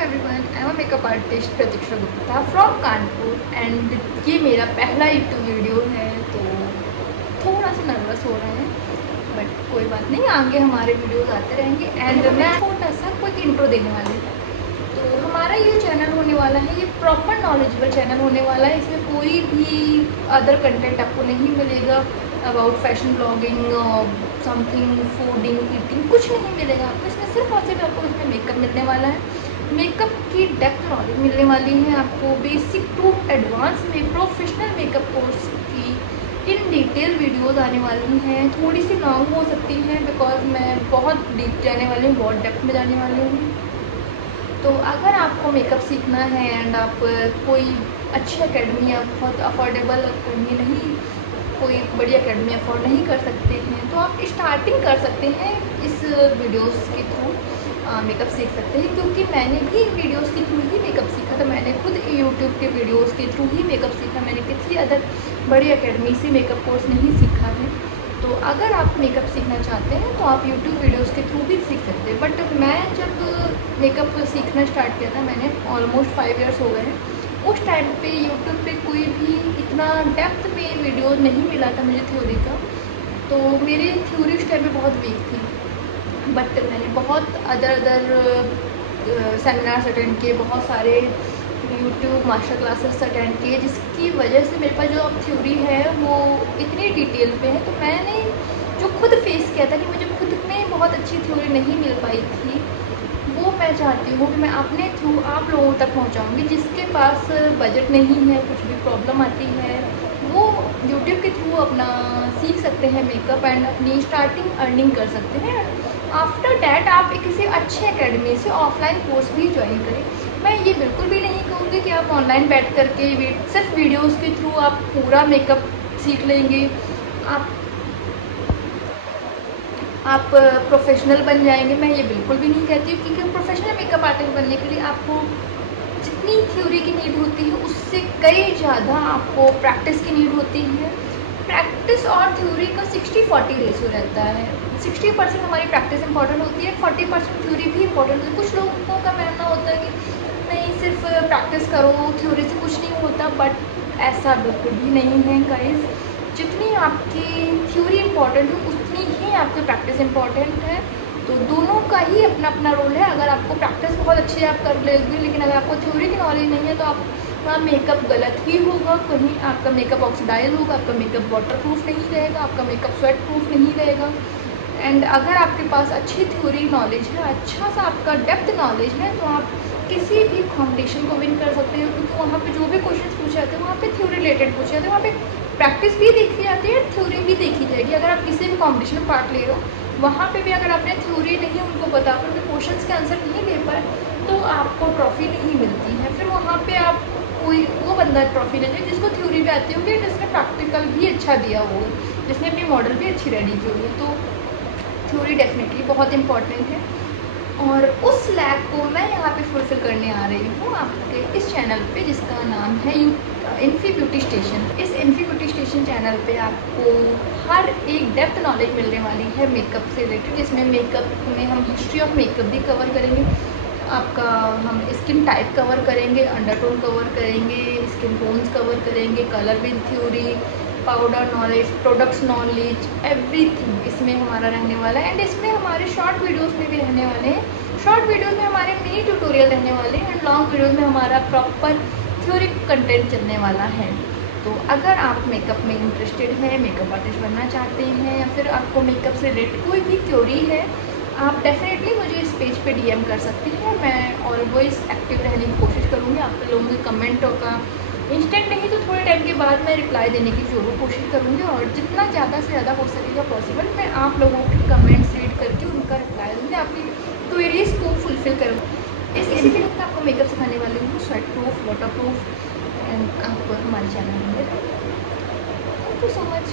Everyone, I am a makeup artist Pratiksha Gupta from Kanpur and ये मेरा पहला यूट्यूब वीडियो है। तो थोड़ा सा नर्वस हो रहे हैं बट कोई बात नहीं, आगे हमारे वीडियोस आते रहेंगे। एंड मैं छोटा सा क्विक इंट्रो देने वाली हूँ। तो हमारा ये चैनल होने वाला है, ये प्रॉपर नॉलेजेबल चैनल होने वाला है। इसमें कोई भी अदर कंटेंट आपको नहीं मिलेगा अबाउट फैशन ब्लॉगिंग और समथिंग फूडिंग ईटिंग, कुछ नहीं मिलेगा आपको इसमें। सिर्फ और सिर्फ आपको इसमें मेकअप मिलने वाला है, मेकअप की डेप्थ नॉलेज मिलने वाली है आपको, बेसिक टू एडवांस में प्रोफेशनल मेकअप कोर्स की इन डिटेल वीडियोस आने वाली हैं। थोड़ी सी लॉन्ग हो सकती हैं बिकॉज मैं बहुत डीप जाने वाली हूँ, बहुत डेप्थ में जाने वाली हूँ। तो अगर आपको मेकअप सीखना है एंड आप कोई अच्छी अकेडमी या बहुत अफोर्डेबल अकेडमी नहीं, कोई बड़ी अकेडमी अफोर्ड नहीं कर सकते हैं, तो आप स्टार्टिंग कर सकते हैं इस वीडियोस के थ्रू मेकअप सीख सकते हैं। क्योंकि मैंने भी वीडियोस के थ्रू ही मेकअप सीखा था, मैंने खुद यूट्यूब के वीडियोस के थ्रू ही मेकअप सीखा, मैंने किसी अदर बड़ी अकेडमी से मेकअप कोर्स नहीं सीखा है। तो अगर आप मेकअप सीखना चाहते हैं तो आप यूट्यूब वीडियोस के थ्रू भी सीख सकते हैं। बट मैं जब मेकअप सीखना स्टार्ट किया था, मैंने ऑलमोस्ट 5 इयर्स हो गए हैं, उस टाइम पे यूट्यूब पे कोई भी इतना डेप्थ में वीडियो नहीं मिला था मुझे थ्योरी का। तो मेरी थ्योरी उस टाइम पे बहुत वीक थी। बट मैंने बहुत अदर सेमिनार्स अटेंड किए, बहुत सारे यूट्यूब मास्टर क्लासेस अटेंड किए, जिसकी वजह से मेरे पास जो अब थ्योरी है वो इतनी डिटेल पे है। तो मैंने जो खुद फेस किया था कि मुझे खुद में बहुत अच्छी थ्योरी नहीं मिल पाई थी, वो मैं चाहती हूँ कि मैं अपने थ्रू आप लोगों तक पहुँचाऊँगी। जिसके पास बजट नहीं है, कुछ भी प्रॉब्लम आती है, वो यूट्यूब के थ्रू अपना सीख सकते हैं मेकअप एंड अपनी स्टार्टिंग अर्निंग कर सकते हैं। आफ्टर डैट आप किसी अच्छे एकेडमी से ऑफलाइन कोर्स भी ज्वाइन करें। मैं ये बिल्कुल भी नहीं कहूँगी कि आप ऑनलाइन बैठ करके सिर्फ वीडियोज़ के थ्रू आप पूरा मेकअप सीख लेंगे, आप प्रोफेशनल बन जाएंगे। मैं ये बिल्कुल भी नहीं कहती हूँ, क्योंकि प्रोफेशनल मेकअप आर्टिस्ट बनने के लिए आपको जितनी थ्योरी की नीड होती है उससे कई ज़्यादा आपको प्रैक्टिस की नीड होती है। प्रैक्टिस और थ्योरी का 60-40 रेशो रहता है। 60% हमारी प्रैक्टिस इंपॉर्टेंट होती है, 40% थ्योरी भी इंपॉर्टेंट होती है। कुछ लोगों का मानना होता है कि नहीं, सिर्फ प्रैक्टिस करो, थ्योरी से कुछ नहीं होता, बट ऐसा बिल्कुल भी नहीं है गाइस। जितनी आपकी थ्योरी इंपॉर्टेंट है उतनी ही आपकी प्रैक्टिस इंपॉर्टेंट है। तो दोनों का ही अपना अपना रोल है। अगर आपको प्रैक्टिस बहुत अच्छी आप कर लेंगे, लेकिन अगर आपको थ्योरी की नॉलेज नहीं है तो आपका मेकअप गलत ही होगा, कहीं आपका मेकअप ऑक्सीडाइज होगा, आपका मेकअप वाटरप्रूफ नहीं रहेगा, आपका मेकअप स्वेट प्रूफ नहीं रहेगा। एंड अगर आपके पास अच्छी थ्योरी नॉलेज है, अच्छा सा आपका डेप्थ नॉलेज है, तो आप किसी भी कॉम्पिटिशन को विन कर सकते हैं। क्योंकि वहाँ पे जो भी क्वेश्चंस पूछे जाते हैं वहाँ पे थ्योरी रिलेटेड पूछे जाते हैं, वहाँ पे प्रैक्टिस भी देखी जाती है, थ्योरी भी देखी जाएगी। अगर आप किसी भी कॉम्पिटिशन में पार्ट ले रहे हो, वहाँ पे भी अगर आपने थ्योरी नहीं उनको बता कर उनके क्वेश्चंस के आंसर नहीं दे पाए तो आपको ट्रॉफी नहीं मिलती है। फिर वहाँ पे आप कोई वो बंदा ट्रॉफी ले जाए जिसको थ्योरी भी आती होगी, जिसने प्रैक्टिकल भी अच्छा दिया होगा, जिसने अपनी मॉडल भी अच्छी रेडी की होगी। तो थ्योरी डेफिनेटली बहुत इंपॉर्टेंट है और उस लैग को मैं यहाँ पे फुलफ़िल करने आ रही हूँ आपके इस चैनल पे, जिसका नाम है इन्फी ब्यूटी स्टेशन। इस इन्फी ब्यूटी स्टेशन चैनल पे आपको हर एक डेप्थ नॉलेज मिलने वाली है मेकअप से रिलेटेड, जिसमें मेकअप में हम हिस्ट्री ऑफ मेकअप भी कवर करेंगे, आपका हम स्किन टाइप कवर करेंगे, अंडरटोन कवर करेंगे, स्किन टोन्स कवर करेंगे, colour with theory, powder knowledge, products knowledge, everything इसमें हमारा रहने वाला है। एंड इसमें हमारे शॉर्ट वीडियोस में भी रहने वाले हैं, शॉर्ट वीडियोस में हमारे मिनी ट्यूटोरियल रहने वाले हैं, एंड लॉन्ग वीडियोस में हमारा प्रॉपर थ्योरिक कंटेंट चलने वाला है। तो अगर आप मेकअप में इंटरेस्टेड है, मेकअप आर्टिस्ट बनना चाहते हैं, या फिर आपको मेकअप से रिलेटेड कोई भी थ्योरी है, आप डेफिनेटली मुझे इस पेज पे डीएम कर सकती हैं। मैं ऑलवेज एक्टिव रहने की कोशिश करूँगी, आप लोगों के कमेंटों का इंस्टेंट नहीं तो थोड़े टाइम के बाद मैं रिप्लाई देने की ज़रूर कोशिश करूँगी, और जितना ज़्यादा से ज़्यादा हो सकेगा पॉसिबल मैं आप लोगों के कमेंट्स रीड करके उनका रिप्लाई दूँगी, आपकी क्वेरीज को फुलफ़िल करूँगी। इसी वीडियो में आपको मेकअप सिखाने वाली हूँ, sweat proof, water proof, and आप हमारे चैनल में। Thank you so much.